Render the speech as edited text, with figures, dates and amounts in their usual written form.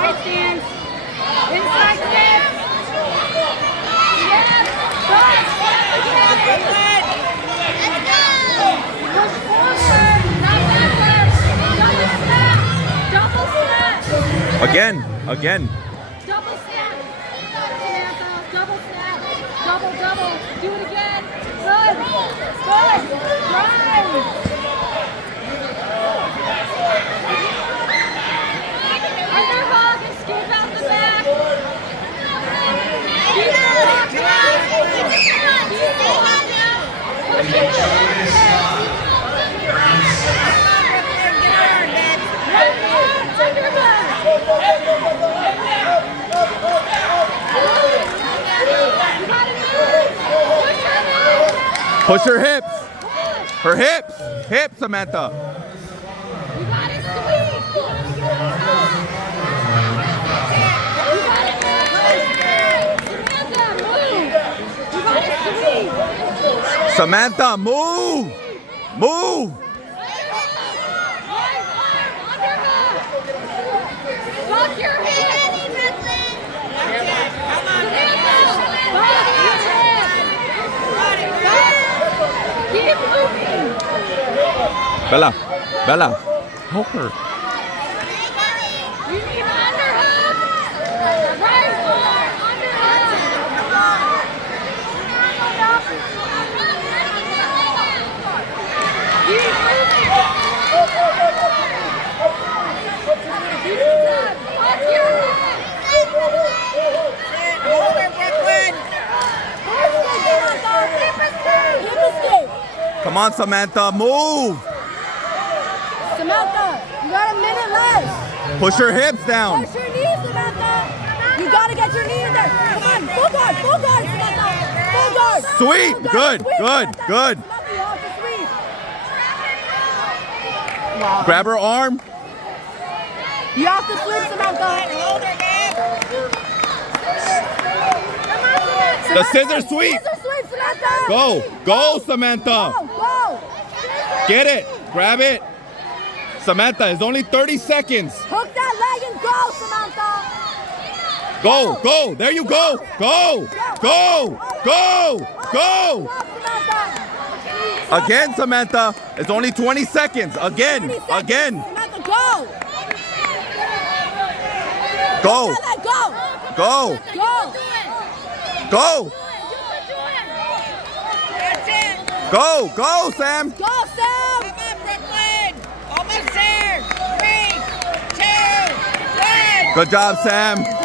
Right stance. Inside stance. Yes. Good. Again. Push forward. Not backwards. Double snap. Double snap. Again. Double snap. Samantha. Double snap. Double. Do it again. Good. Drive. Underhug. Escape out the back. Keep the rock down. Keep the rock down. Push it Push her hips. Her hips. Hips, Samantha. You got it, sweet. Samantha, move. Move. Lock your head. Come on, keep moving. Bella, help her. You need an underhook. Right arm, underhook. Keep moving. You need that. Lock your head. Come on, Samantha, move. Samantha, you got a minute left. Push her hips down. Push your knees, Samantha. You gotta get your knee in there. Come on, full guard, Samantha. Full guard. Sweep. Full guard. Good. Sweep, Samantha. Good. Samantha, you have to sweep. Wow. Grab her arm. You have to sweep, Samantha. Hold her back. The scissor sweep. Scissor sweep, Samantha. Go, Samantha. Go. Get it. Grab it. Samantha, it's only 30 seconds. Hook that leg and go, Samantha. Go. There you go. Go. Again, Samantha. It's only 20 seconds. Again. Samantha, go. Go. Go. Go, Sam. Go, Sam. Come on, Brooklyn. Almost there. 3, 2, 1. Good job, Sam.